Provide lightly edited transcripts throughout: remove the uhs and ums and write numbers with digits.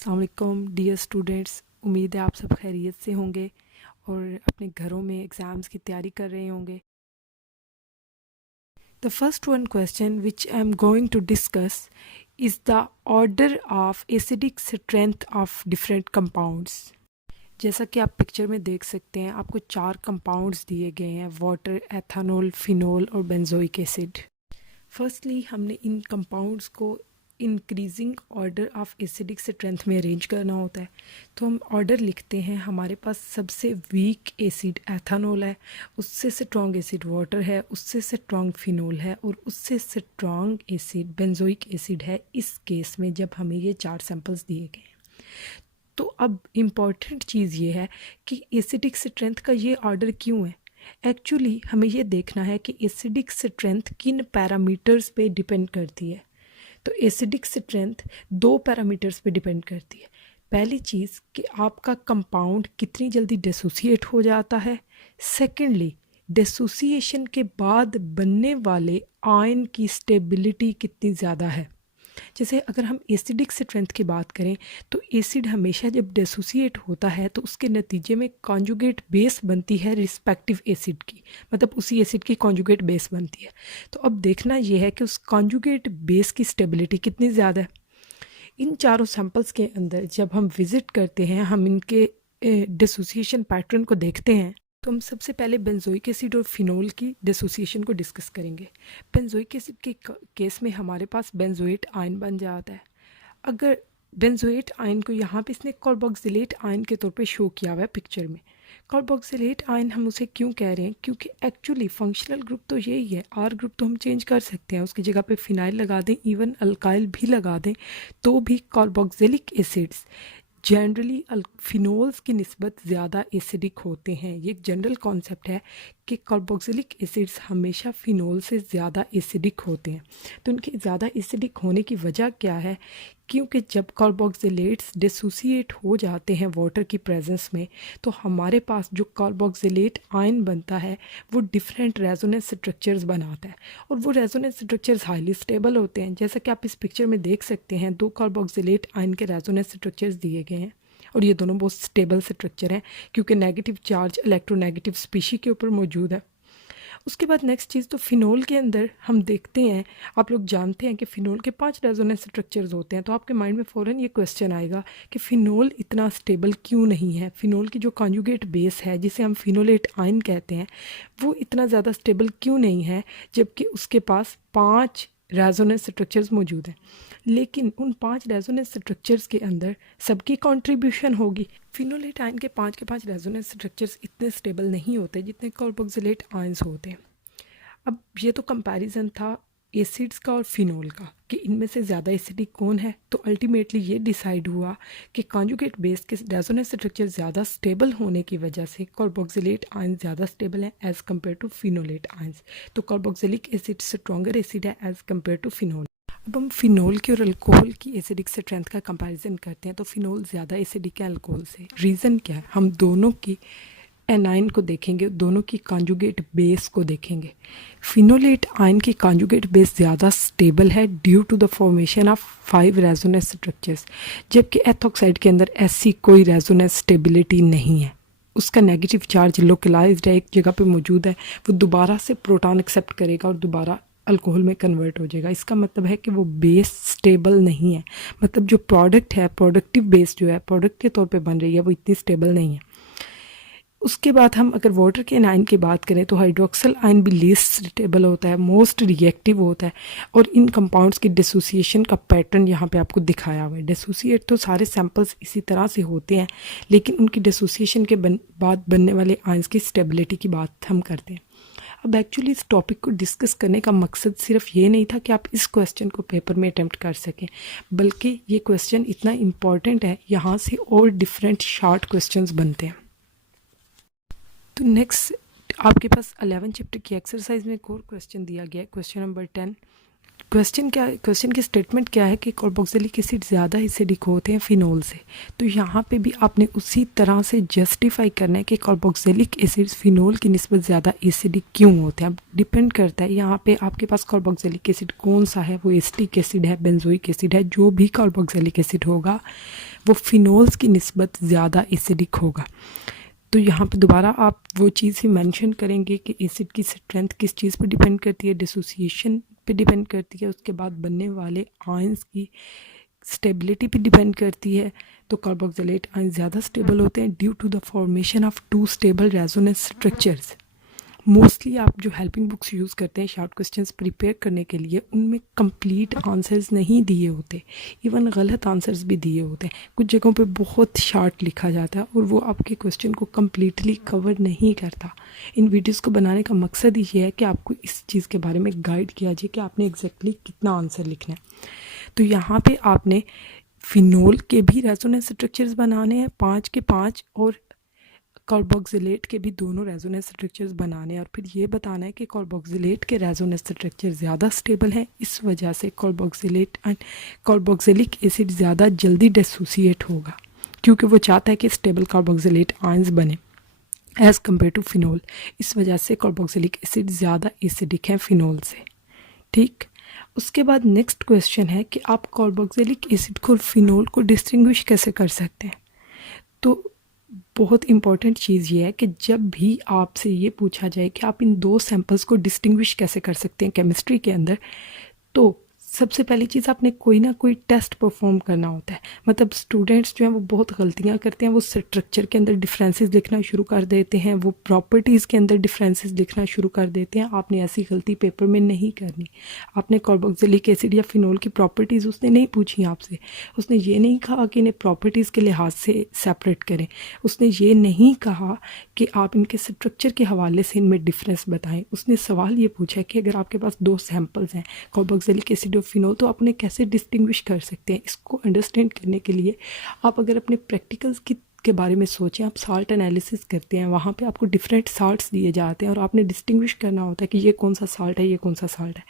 अस्सलाम वालेकुम dear students. उम्मीद है आप सब खैरियत से होंगे और अपने घरों में एग्ज़ाम्स की तैयारी कर रहे होंगे। The first one question which I am going to discuss is the order of acidic strength of different compounds. जैसा कि आप पिक्चर में देख सकते हैं, आपको 4 कंपाउंड्स दिए गए हैं, वाटर, एथानॉल, फिनोल और बेंजोइक एसिड। फर्स्टली हमने इन कंपाउंड्स को increasing order of acidic strength में अरेंज करना होता है। तो हम ऑर्डर लिखते हैं, हमारे पास सबसे वीक एसिड एथानॉल है, उससे स्ट्रॉन्ग एसिड वाटर है, उससे स्ट्रॉन्ग फिनोल है और उससे स्ट्रॉन्ग एसिड बेंजोइक एसिड है। इस केस में जब हमें ये 4 सैंपल्स दिए गए हैं, तो अब इम्पॉर्टेंट चीज़ ये है कि एसिडिक स्ट्रेंथ का ये ऑर्डर क्यों है। एक्चुअली हमें ये देखना है कि एसिडिक स्ट्रेंथ किन पैरामीटर्स पे डिपेंड करती है। तो एसिडिक स्ट्रेंथ 2 पैरामीटर्स पे डिपेंड करती है। पहली चीज़ कि आपका कंपाउंड कितनी जल्दी डिसोसिएट हो जाता है। सेकेंडली, डिसोसिएशन के बाद बनने वाले आयन की स्टेबिलिटी कितनी ज़्यादा है। जैसे अगर हम एसिडिक स्ट्रेंथ की बात करें, तो एसिड हमेशा जब डिसोसिएट होता है तो उसके नतीजे में कॉन्जुगेट बेस बनती है रिस्पेक्टिव एसिड की, मतलब उसी एसिड की कॉन्जुगेट बेस बनती है। तो अब देखना यह है कि उस कॉन्जुगेट बेस की स्टेबिलिटी कितनी ज़्यादा है। इन चारों सैंपल्स के अंदर जब हम विज़िट करते हैं, हम इनके डिसोसिएशन पैटर्न को देखते हैं, तो हम सबसे पहले बेंजोइक एसिड और फिनोल की डिसोसिएशन को डिस्कस करेंगे। बेंजोइक एसिड के केस में हमारे पास बेंजोएट आयन बन जाता है। अगर बेंजोएट आयन को यहाँ पे इसने कार्बोक्सिलेट आयन के तौर पे शो किया हुआ है पिक्चर में। कार्बोक्सिलेट आयन हम उसे क्यों कह रहे हैं, क्योंकि एक्चुअली फंक्शनल ग्रुप तो यही है। आर ग्रुप तो हम चेंज कर सकते हैं, उसकी जगह पे फिनाइल लगा दें, इवन अल्काइल भी लगा दें, तो भी कार्बोक्सिलिक एसिड्स जनरली फिनोल्स की निस्बत ज़्यादा एसिडिक होते हैं। ये एक जनरल कॉन्सेप्ट है कि कार्बोक्सिलिक एसिड्स हमेशा फिनोल से ज़्यादा एसिडिक होते हैं। तो उनके ज़्यादा एसिडिक होने की वजह क्या है, क्योंकि जब कार्बोक्सिलेट्स डिसोसिएट हो जाते हैं वाटर की प्रेजेंस में, तो हमारे पास जो कार्बोक्सिलेट आयन बनता है वो डिफरेंट रेजोनेंस स्ट्रक्चर्स बनाता है और वो रेजोनेंस स्ट्रक्चर्स हाईली स्टेबल होते हैं। जैसा कि आप इस पिक्चर में देख सकते हैं, 2 कार्बोक्सिलेट आयन के रेजोनेंस स्ट्रक्चर्स दिए गए हैं और ये दोनों बहुत स्टेबल स्ट्रक्चर हैं क्योंकि नेगेटिव चार्ज इलेक्ट्रोनेगेटिव स्पीशी के ऊपर मौजूद है। उसके बाद नेक्स्ट चीज़, तो फिनोल के अंदर हम देखते हैं, आप लोग जानते हैं कि फ़िनोल के 5 रेजोनेंस स्ट्रक्चर्स होते हैं। तो आपके माइंड में फ़ौरन ये क्वेश्चन आएगा कि फ़िनोल इतना स्टेबल क्यों नहीं है। फ़िनोल की जो कॉन्जुगेट बेस है, जिसे हम फिनोलेट आयन कहते हैं, वो इतना ज़्यादा स्टेबल क्यों नहीं है, जबकि उसके पास 5 रेजोनेंस स्ट्रक्चर्स मौजूद हैं। लेकिन उन 5 रेजोनेंस स्ट्रक्चर्स के अंदर सबकी कंट्रीब्यूशन होगी। फिनोलेट आयन के 5 के 5 रेजोनेंस स्ट्रक्चर्स इतने स्टेबल नहीं होते जितने कार्बोक्सिलेट आयंस होते हैं। अब ये तो कंपैरिजन था एसिड्स का और फिनोल का कि इनमें से ज़्यादा एसिडिक कौन है। तो अल्टीमेटली ये डिसाइड हुआ कि कॉन्जुगेट बेस के रेजोनेंस स्ट्रक्चर ज़्यादा स्टेबल होने की वजह से कार्बोक्सिलेट आयन ज़्यादा स्टेबल है एज़ कम्पेयर टू फिनोलेट आयंस। तो कार्बोक्सिलिक एसिड स्ट्रॉन्गर एसिड है एज़ कम्पेयर टू फिनोल। अब हम फिनोल की और अल्कोहल की एसिडिक स्ट्रेंथ का कंपैरिजन करते हैं, तो फिनोल ज़्यादा एसिडिक है अल्कोहल से। रीज़न क्या है, हम दोनों की एनाइन को देखेंगे, दोनों की कॉन्जुगेट बेस को देखेंगे। फिनोलेट आयन की कॉन्जुगेट बेस ज़्यादा स्टेबल है due to the formation of 5 resonance structures, जबकि एथोक्साइड के अंदर ऐसी कोई रेजोनेंस स्टेबिलिटी नहीं है। उसका नेगेटिव चार्ज लोकलाइज्ड है, एक जगह पे मौजूद है, वो दोबारा से प्रोटॉन एक्सेप्ट करेगा और दोबारा अल्कोहल में कन्वर्ट हो जाएगा। इसका मतलब है कि वो बेस स्टेबल नहीं है, मतलब जो प्रोडक्ट है, प्रोडक्टिव बेस जो है प्रोडक्ट के तौर पे बन रही है, वो इतनी स्टेबल नहीं है। उसके बाद हम अगर वाटर के आयन की बात करें, तो हाइड्रोक्सल आयन भी लीस्ट स्टेबल होता है, मोस्ट रिएक्टिव होता है और इन कंपाउंड्स की डिसोसिएशन का पैटर्न यहाँ पे आपको दिखाया हुआ है। डिसोसिएट तो सारे सैंपल्स इसी तरह से होते हैं, लेकिन उनकी डिसोसिएशन के बाद बनने वाले आयंस की स्टेबिलिटी की बात हम करते हैं। अब एक्चुअली इस टॉपिक को डिस्कस करने का मकसद सिर्फ ये नहीं था कि आप इस क्वेश्चन को पेपर में अटेम्प्ट कर सकें, बल्कि ये क्वेश्चन इतना इम्पॉर्टेंट है, यहाँ से और डिफरेंट शॉर्ट क्वेश्चंस बनते हैं। तो नेक्स्ट आपके पास 11 चैप्टर की एक्सरसाइज में एक और क्वेश्चन दिया गया है, क्वेश्चन नंबर 10। क्वेश्चन की स्टेटमेंट क्या है कि कार्बोक्सिलिक एसिड ज़्यादा एसिडिक होते हैं फिनोल से। तो यहाँ पे भी आपने उसी तरह से जस्टिफाई करना है कि कार्बोक्सिलिक एसिड्स फिनोल की निस्बत ज़्यादा एसिडिक क्यों होते हैं। अब डिपेंड करता है यहाँ पे आपके पास कार्बोक्सिलिक एसिड कौन सा है, वो एसिटिक एसिड है, बेंजोइक एसिड है, जो भी कार्बोक्सिलिक एसिड होगा वो फिनोल्स की निस्बत ज़्यादा एसिडिक होगा। तो यहाँ पे दोबारा आप वो चीज़ ही मेंशन करेंगे कि एसिड की स्ट्रेंथ किस चीज़ पर डिपेंड करती है, डिसोसिएशन पे डिपेंड करती है, उसके बाद बनने वाले आयंस की स्टेबिलिटी पे डिपेंड करती है। तो कार्बोक्सिलेट आयन ज़्यादा स्टेबल होते हैं due to the formation of two stable resonance structures. Mostly आप जो हेल्पिंग बुक्स यूज़ करते हैं शॉर्ट क्वेश्चंस प्रिपेयर करने के लिए, उनमें कंप्लीट आंसर्स नहीं दिए होते, इवन गलत आंसर्स भी दिए होते हैं। कुछ जगहों पे बहुत शॉर्ट लिखा जाता है और वो आपके क्वेश्चन को कम्प्लीटली कवर नहीं करता। इन वीडियोज़ को बनाने का मकसद ही ये है कि आपको इस चीज़ के बारे में गाइड किया जाए कि आपने एग्जैक्टली कितना आंसर लिखना है। तो यहाँ पे आपने फिनोल के भी रेजोनेंस स्ट्रक्चर्स बनाने हैं 5 के 5, और कार्बोक्सिलेट के भी दोनों रेजोनेंस स्ट्रक्चर्स बनाने हैं, और फिर ये बताना है कि कार्बोक्सिलेट के रेजोनेंस स्ट्रक्चर ज़्यादा स्टेबल हैं, इस वजह से कार्बोक्सिलेट एंड कार्बोक्सिलिक एसिड ज़्यादा जल्दी डिसोसिएट होगा, क्योंकि वो चाहता है कि स्टेबल कार्बोक्सिलेट आयंस बने एज़ कम्पेयर टू फिनोल। इस वजह से कार्बोक्सिलिक एसिड ज़्यादा एसिडिक है फिनोल से। ठीक, उसके बाद नेक्स्ट क्वेश्चन है कि आप कार्बोक्सिलिक एसिड को और फिनोल को डिस्टिंग्विश कैसे कर सकते हैं। तो बहुत इंपॉर्टेंट चीज़ ये है कि जब भी आपसे ये पूछा जाए कि आप इन दो सैंपल्स को डिस्टिंग्विश कैसे कर सकते हैं केमिस्ट्री के अंदर, तो सबसे पहली चीज़ आपने कोई ना कोई टेस्ट परफॉर्म करना होता है। मतलब स्टूडेंट्स जो हैं वो बहुत गलतियां करते हैं, वो स्ट्रक्चर के अंदर डिफरेंसेस लिखना शुरू कर देते हैं, वो प्रॉपर्टीज़ के अंदर डिफरेंसेस लिखना शुरू कर देते हैं। आपने ऐसी गलती पेपर में नहीं करनी। आपने कार्बोक्सिलिक एसिड या फिनोल की प्रॉपर्टीज़ उसने नहीं पूछी आपसे, उसने ये नहीं कहा कि इन्हें प्रॉपर्टीज़ के लिहाज से सेपरेट करें, उसने ये नहीं कहा कि आप इनके स्ट्रक्चर के हवाले से इनमें डिफरेंस बताएं। उसने सवाल ये पूछा कि अगर आपके पास दो सैंपल्स हैं कार्बोक्सिलिक एसिड और फिनोल, तो आप उन्हें कैसे डिस्टिंग्विश कर सकते हैं। इसको अंडरस्टैंड करने के लिए आप अगर अपने प्रैक्टिकल्स के बारे में सोचें, आप साल्ट एनालिसिस करते हैं, वहाँ पे आपको डिफरेंट साल्ट्स दिए जाते हैं और आपने डिस्टिंग्विश करना होता है कि ये कौन सा साल्ट है, ये कौन सा साल्ट है,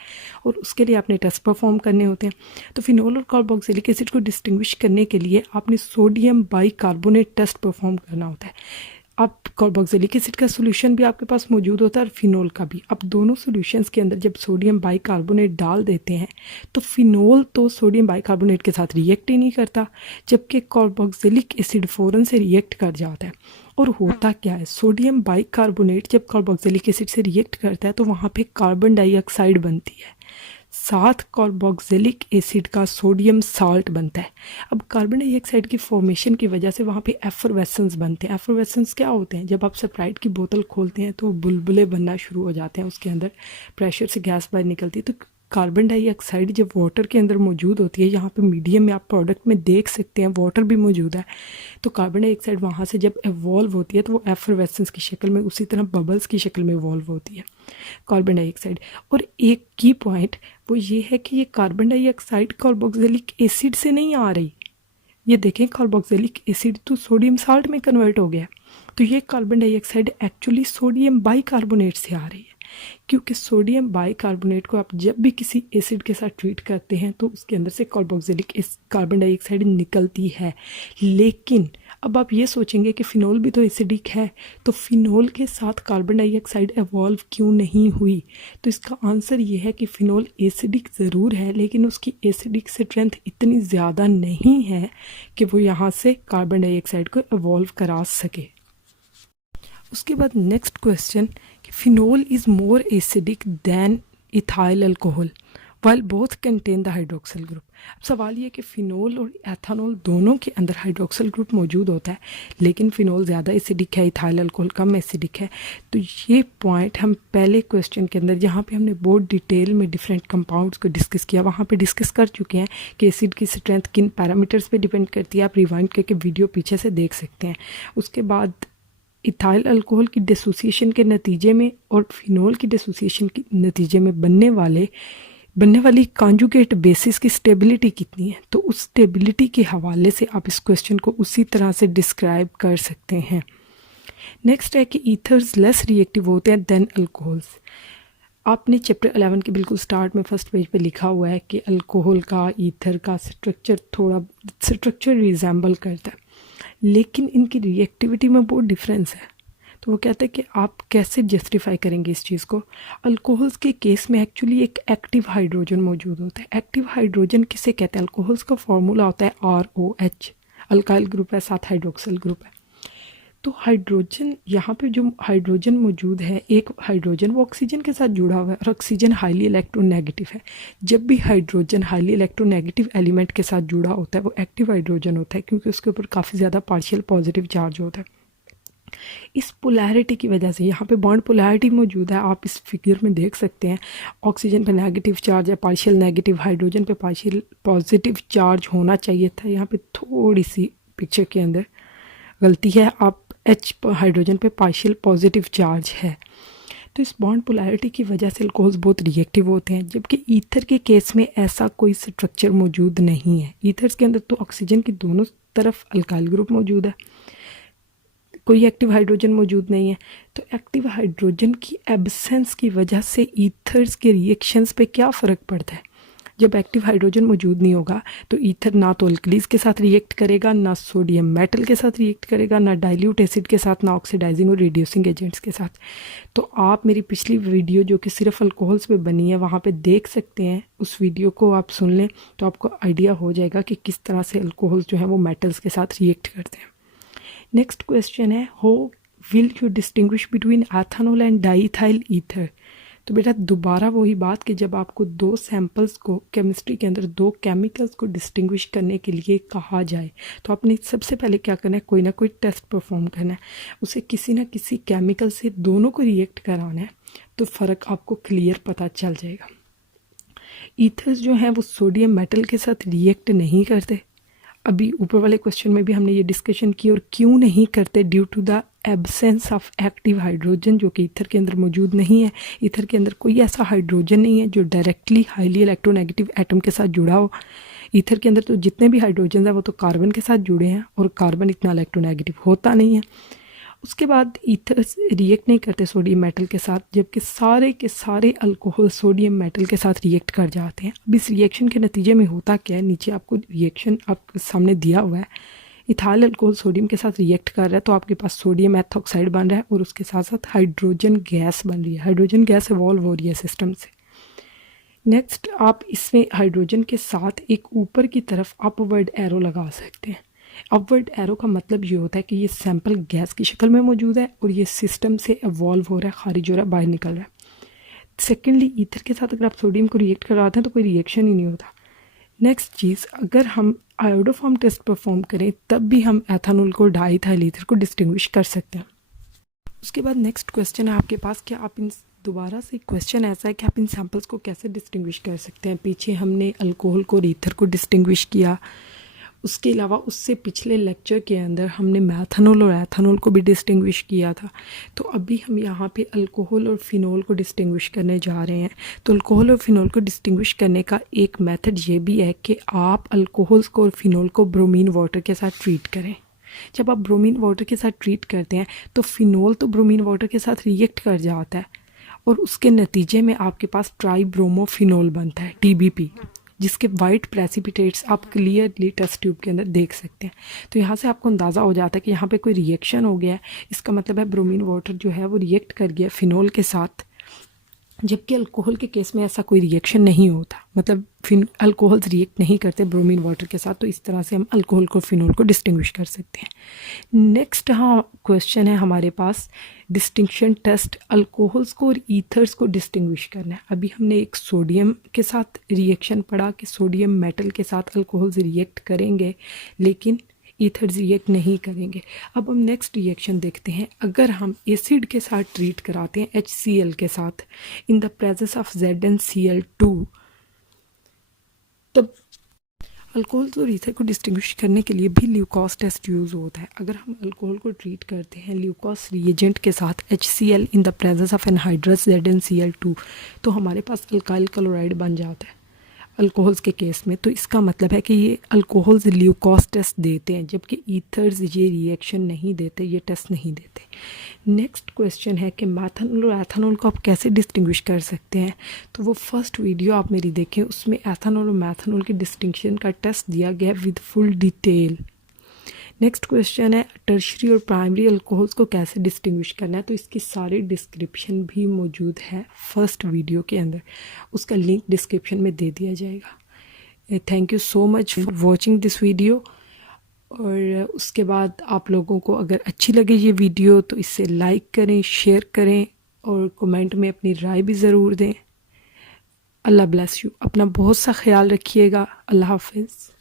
और उसके लिए आपने टेस्ट परफॉर्म करने होते हैं। तो फिनोल और कार्बोक्सिलिक एसिड को डिस्टिंग्विश करने के लिए आपने सोडियम बाइकार्बोनेट टेस्ट परफॉर्म करना होता है। अब कार्बोक्सिलिक एसिड का सोल्यूशन भी आपके पास मौजूद होता है और फिनोल का भी। अब दोनों सॉल्यूशंस के अंदर जब सोडियम बाइकार्बोनेट डाल देते हैं तो फिनोल तो सोडियम बाइकार्बोनेट के साथ रिएक्ट ही नहीं करता, जबकि कार्बोक्सिलिक एसिड फ़ौरन से रिएक्ट कर जाता है। और होता क्या है, सोडियम बाइकार्बोनेट जब कार्बोक्सिलिक एसिड से रिएक्ट करता है तो वहाँ पे कार्बन डाइऑक्साइड बनती है, साथ कार्बोक्सिलिक एसिड का सोडियम साल्ट बनता है। अब कार्बन डाइऑक्साइड की फॉर्मेशन की वजह से वहाँ पे एफरवेसेंस बनते हैं। एफरवेसेंस क्या होते हैं, जब आप स्प्राइट की बोतल खोलते हैं तो बुलबुले बनना शुरू हो जाते हैं, उसके अंदर प्रेशर से गैस बाहर निकलती है। तो कार्बन डाइऑक्साइड जब वाटर के अंदर मौजूद होती है, यहाँ पे मीडियम में आप प्रोडक्ट में देख सकते हैं वाटर भी मौजूद है, तो कार्बन डाइऑक्साइड वहाँ से जब एवॉल्व होती है तो वो एफरवेसेंस की शक्ल में, उसी तरह बबल्स की शक्ल में इवॉल्व होती है कार्बन डाइऑक्साइड। और एक की पॉइंट वो ये है कि ये कार्बन डाइऑक्साइड कार्बोक्सिलिक एसिड से नहीं आ रही। ये देखें, कार्बोक्सिलिक एसिड तो सोडियम साल्ट में कन्वर्ट हो गया, तो ये carbon dioxide actually sodium bicarbonate से आ रही है। क्योंकि सोडियम बाइकार्बोनेट को आप जब भी किसी एसिड के साथ ट्रीट करते हैं तो उसके अंदर से कार्बोक्सिलिक कार्बन डाइऑक्साइड निकलती है। लेकिन अब आप ये सोचेंगे कि फिनोल भी तो एसिडिक है, तो फिनोल के साथ कार्बन डाइऑक्साइड एवॉल्व क्यों नहीं हुई। तो इसका आंसर ये है कि फिनोल एसिडिक ज़रूर है, लेकिन उसकी एसिडिक स्ट्रेंथ इतनी ज़्यादा नहीं है कि वो यहाँ से कार्बन डाइऑक्साइड को एवॉल्व करा सके। उसके बाद नेक्स्ट क्वेश्चन कि phenol is more acidic than ethyl alcohol while both contain the hydroxyl group. अब सवाल ये कि फ़िनोल और एथानॉल दोनों के अंदर हाइड्रोक्सिल ग्रुप मौजूद होता है, लेकिन फ़िनोल ज़्यादा एसिडिक है, इथाइल अल्कोहल कम एसिडिक है। तो ये पॉइंट हम पहले क्वेश्चन के अंदर, जहाँ पे हमने बहुत डिटेल में डिफरेंट कंपाउंड्स को डिस्कस किया, वहाँ पे डिस्कस कर चुके हैं कि एसिड की स्ट्रेंथ किन पैरामीटर्स पे डिपेंड करती है। आप रिवाइंड करके वीडियो पीछे से देख सकते हैं। उसके बाद इथाइल अल्कोहल की डिसोसिएशन के नतीजे में और फिनोल की डिसोसिएशन के नतीजे में बनने वाली कॉन्जुगेट बेसिस की स्टेबिलिटी कितनी है, तो उस स्टेबिलिटी के हवाले से आप इस क्वेश्चन को उसी तरह से डिस्क्राइब कर सकते हैं। नेक्स्ट है कि ईथर्स लेस रिएक्टिव होते हैं देन अल्कोहल्स। आपने चैप्टर 11 के बिल्कुल स्टार्ट में फर्स्ट पेज पे लिखा हुआ है कि अल्कोहल का ईथर का स्ट्रक्चर रिजेंबल करता है, लेकिन इनकी रिएक्टिविटी में बहुत डिफरेंस है। तो वो कहते हैं कि आप कैसे जस्टिफाई करेंगे इस चीज़ को। अल्कोहल्स के केस में एक्चुअली एक एक्टिव हाइड्रोजन मौजूद होता है। एक्टिव हाइड्रोजन किसे कहते हैं? अल्कोहल्स का फॉर्मूला होता है ROH। अल्काइल ग्रुप है, साथ हाइड्रोक्सिल ग्रुप है। तो हाइड्रोजन, यहाँ पे जो हाइड्रोजन मौजूद है, एक हाइड्रोजन वो ऑक्सीजन के साथ जुड़ा हुआ है और ऑक्सीजन हाईली इलेक्ट्रोनेगेटिव है। जब भी हाइड्रोजन हाईली इलेक्ट्रोनेगेटिव एलिमेंट के साथ जुड़ा होता है वो एक्टिव हाइड्रोजन होता है, क्योंकि उसके ऊपर काफ़ी ज़्यादा पार्शियल पॉजिटिव चार्ज होता है। इस पोलैरिटी की वजह से यहाँ पे बॉन्ड पोलैरिटी मौजूद है, आप इस फिगर में देख सकते हैं। ऑक्सीजन पे नेगेटिव चार्ज है, पार्शियल नेगेटिव, हाइड्रोजन पे पार्शियल पॉजिटिव चार्ज होना चाहिए था। यहाँ पे थोड़ी सी पिक्चर के अंदर गलती है, आप H हाइड्रोजन पे पार्शियल पॉजिटिव चार्ज है। तो इस बॉन्ड पोलैरिटी की वजह से अल्कोहल्स बहुत रिएक्टिव होते हैं, जबकि ईथर के केस में ऐसा कोई स्ट्रक्चर मौजूद नहीं है। ईथर्स के अंदर तो ऑक्सीजन की दोनों तरफ अल्काइल ग्रुप मौजूद है, कोई एक्टिव हाइड्रोजन मौजूद नहीं है। तो एक्टिव हाइड्रोजन की एब्सेंस की वजह से ईथर्स के रिएक्शंस पे क्या फ़र्क पड़ता है? जब एक्टिव हाइड्रोजन मौजूद नहीं होगा तो ईथर ना तो अल्कलीज के साथ रिएक्ट करेगा, ना सोडियम मेटल के साथ रिएक्ट करेगा, ना डाइल्यूट एसिड के साथ, ना ऑक्सीडाइजिंग और रिड्यूसिंग एजेंट्स के साथ। तो आप मेरी पिछली वीडियो जो कि सिर्फ अल्कोहल्स पे बनी है वहाँ पे देख सकते हैं, उस वीडियो को आप सुन लें तो आपको आइडिया हो जाएगा कि किस तरह से अल्कोहल्स जो हैं वो मेटल्स के साथ रिएक्ट करते हैं। नेक्स्ट क्वेश्चन है, how will you distinguish between ethanol and diethyl ether? तो बेटा दोबारा वही बात कि जब आपको दो सैंपल्स को केमिस्ट्री के अंदर दो केमिकल्स को डिस्टिंग्विश करने के लिए कहा जाए तो आपने सबसे पहले क्या करना है, कोई ना कोई टेस्ट परफॉर्म करना है, उसे किसी ना किसी केमिकल से दोनों को रिएक्ट कराना है, तो फ़र्क आपको क्लियर पता चल जाएगा। ईथर्स जो हैं वो सोडियम मेटल के साथ रिएक्ट नहीं करते, अभी ऊपर वाले क्वेश्चन में भी हमने ये डिस्कशन की, और क्यों नहीं करते? Due to the absence of active hydrogen, जो कि ईथर के अंदर मौजूद नहीं है। ईथर के अंदर कोई ऐसा हाइड्रोजन नहीं है जो डायरेक्टली हाईली इलेक्ट्रोनेगेटिव एटम के साथ जुड़ा हो। ईथर के अंदर तो जितने भी हाइड्रोजन हैं वो तो कार्बन के साथ जुड़े हैं, और कार्बन इतना इलेक्ट्रोनेगेटिव होता नहीं है। उसके बाद ईथर्स रिएक्ट नहीं करते सोडियम मेटल के साथ, जबकि सारे के सारे अल्कोहल सोडियम मेटल के साथ रिएक्ट कर जाते हैं। अब इस रिएक्शन के नतीजे में होता क्या है, नीचे आपको रिएक्शन आपके सामने दिया हुआ है। इथाइल अल्कोहल सोडियम के साथ रिएक्ट कर रहा है तो आपके पास सोडियम एथॉक्साइड बन रहा है, और उसके साथ साथ हाइड्रोजन गैस बन रही है। हाइड्रोजन गैस इवॉल्व हो रही है सिस्टम से। नेक्स्ट, आप इसमें हाइड्रोजन के साथ एक ऊपर की तरफ अपवर्ड एरो लगा सकते हैं। अपवर्ड एरो का मतलब ये होता है कि ये सैंपल गैस की शक्ल में मौजूद है और ये सिस्टम से इवॉल्व हो रहा है, खारिज हो रहा है, बाहर निकल रहा है। सेकेंडली, ईथर के साथ अगर आप सोडियम को रिएक्ट करवाते हैं तो कोई रिएक्शन ही नहीं होता। नेक्स्ट चीज़, अगर हम आयोडोफॉर्म टेस्ट परफॉर्म करें तब भी हम एथेनॉल को डाईइथाइल ईथर को डिस्टिंग्विश कर सकते हैं। उसके बाद नेक्स्ट क्वेश्चन है आपके पास कि आप इन दोबारा से क्वेश्चन ऐसा है कि आप इन सैम्पल्स को कैसे डिस्टिंग्विश कर सकते हैं। पीछे हमने अल्कोहल को और ईथर को डिस्टिंग्विश किया, उसके अलावा उससे पिछले लेक्चर के अंदर हमने मैथनॉल और एथेनॉल को भी डिस्टिंग्विश किया था। तो अभी हम यहाँ पे अल्कोहल और फिनोल को डिस्टिंग्विश करने जा रहे हैं। तो अल्कोहल और फिनोल को डिस्टिंग्विश करने का एक मेथड ये भी है कि आप अल्कोहल्स को और फिनोल को ब्रोमीन वाटर के साथ ट्रीट करें। जब आप ब्रोमीन वाटर के साथ ट्रीट करते हैं तो फिनोल तो ब्रोमीन वाटर के साथ रिएक्ट कर जाता है, और उसके नतीजे में आपके पास ट्राईब्रोमोफिनोल बनता है, TBP, जिसके वाइट प्रेसिपिटेट्स आप क्लियरली टेस्ट ट्यूब के अंदर देख सकते हैं। तो यहाँ से आपको अंदाज़ा हो जाता है कि यहाँ पे कोई रिएक्शन हो गया है, इसका मतलब है ब्रोमीन वाटर जो है वो रिएक्ट कर गया फिनोल के साथ, जबकि अल्कोहल के केस में ऐसा कोई रिएक्शन नहीं होता, मतलब अल्कोहल्स रिएक्ट नहीं करते ब्रोमीन वाटर के साथ। तो इस तरह से हम अल्कोहल को फिनोल को डिस्टिंग्विश कर सकते हैं। नेक्स्ट क्वेश्चन है हमारे पास, डिस्टिंक्शन टेस्ट, अल्कोहल्स को और ईथर्स को डिस्टिंग्विश करना है। अभी हमने एक सोडियम के साथ रिएक्शन पढ़ा कि सोडियम मेटल के साथ अल्कोहल्स रिएक्ट करेंगे लेकिन ईथर्स रिएक्ट नहीं करेंगे। अब हम नेक्स्ट रिएक्शन देखते हैं। अगर हम एसिड के साथ ट्रीट कराते हैं HCl के साथ in the presence of ZnCl2, तब अल्कोहल्स और ईथर को डिस्टिंग्विश करने के लिए भी ल्यूकोस टेस्ट यूज़ होता है। अगर हम अल्कोहल को ट्रीट करते हैं ल्यूकोस रिएजेंट के साथ HCl in the presence of anhydrous ZnCl2, तो हमारे पास अल्काइल क्लोराइड बन जाता है अल्कोहल्स के केस में। तो इसका मतलब है कि ये अल्कोहल्स ल्यूकोस टेस्ट देते हैं, जबकि ईथर्स ये रिएक्शन नहीं देते, ये टेस्ट नहीं देते। नेक्स्ट क्वेश्चन है कि मैथनॉल और एथेनॉल को आप कैसे डिस्टिंग्विश कर सकते हैं। तो वो फर्स्ट वीडियो आप मेरी देखें, उसमें एथेनॉल और मैथनॉल की डिस्टिंक्शन का टेस्ट दिया गया with full detail. Next question है, टर्शरी और प्राइमरी अल्कोहल्स को कैसे डिस्टिंग्विश करना है। तो इसकी सारी डिस्क्रिप्शन भी मौजूद है फर्स्ट वीडियो के अंदर, उसका लिंक डिस्क्रिप्शन में दे दिया जाएगा। Thank you so much for watching this video. और उसके बाद आप लोगों को अगर अच्छी लगे ये वीडियो तो इसे लाइक करें, शेयर करें और कमेंट में अपनी राय भी ज़रूर दें। अल्लाह ब्लेस यू। अपना बहुत सा ख्याल रखिएगा। अल्लाह हाफिज़।